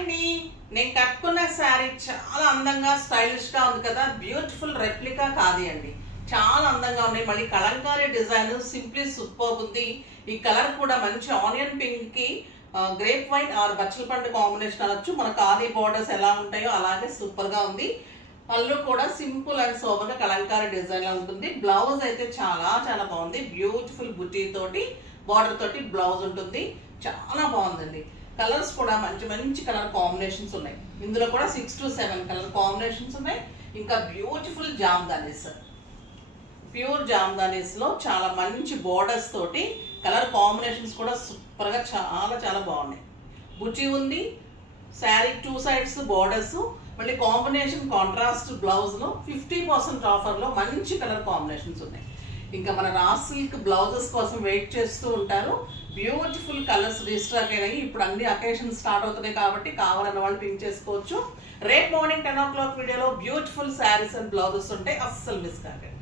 అండి నేను కట్టుకున్న శారీ చాలా అందంగా స్టైలిష్ గా ఉంది కదా. బ్యూటిఫుల్ రెప్లికా కాది అండి, చాలా అందంగా ఉన్నాయి. మళ్ళీ కలంకారీ డిజైన్ సింప్లీ సూపర్ ఉంది. ఈ కలర్ కూడా మంచి ఆనియన్ పింక్ కి గ్రేప్ వైన్ ఆర్ బచ్చల పండు కాంబినేషన్ అనొచ్చు. మన ఖాదీ బోర్డర్స్ ఎలా ఉంటాయో అలాగే సూపర్ గా ఉంది. పళ్ళు కూడా సింపుల్ అండ్ సోబర్ గా కలంకారీ డిజైన్ లో ఉంటుంది. బ్లౌజ్ అయితే చాలా చాలా బాగుంది. బ్యూటిఫుల్ బుటీ తోటి బార్డర్ తోటి బ్లౌజ్ ఉంటుంది. చాలా బాగుందండి. కలర్స్ కూడా మంచి మంచి కలర్ కాంబినేషన్స్ ఉన్నాయి. ఇందులో కూడా 6 to 7 కలర్ కాంబినేషన్స్ ఉన్నాయి. ఇంకా బ్యూటిఫుల్ జామ్దానీస్, ప్యూర్ జామ్దానీస్ లో చాలా మంచి బోర్డర్స్ తోటి కలర్ కాంబినేషన్స్ కూడా సూపర్ గా చాలా చాలా బాగున్నాయి. బుచి ఉంది, శారీ 2 sides బోర్డర్స్, మళ్ళీ కాంబినేషన్ కాంట్రాస్ట్ బ్లౌజ్ లో 50% ఆఫర్ లో మంచి కలర్ కాంబినేషన్స్ ఉన్నాయి. ఇంకా మన రా సిల్క్ బ్లౌజెస్ కోసం వెయిట్ చేస్తూ ఉంటారు. బ్యూటిఫుల్ కలర్స్ రీస్టాక్ అయినాయి. ఇప్పుడు అన్ని అకేషన్ స్టార్ట్ అవుతున్నాయి కాబట్టి కావాలన్న వాళ్ళు పింక్ చేసుకోవచ్చు. రేపు మార్నింగ్ 10 o'clock వీడియోలో బ్యూటిఫుల్ శారీస్ అండ్ బ్లౌజెస్ ఉంటాయి, అస్సలు మిస్ కాకండి.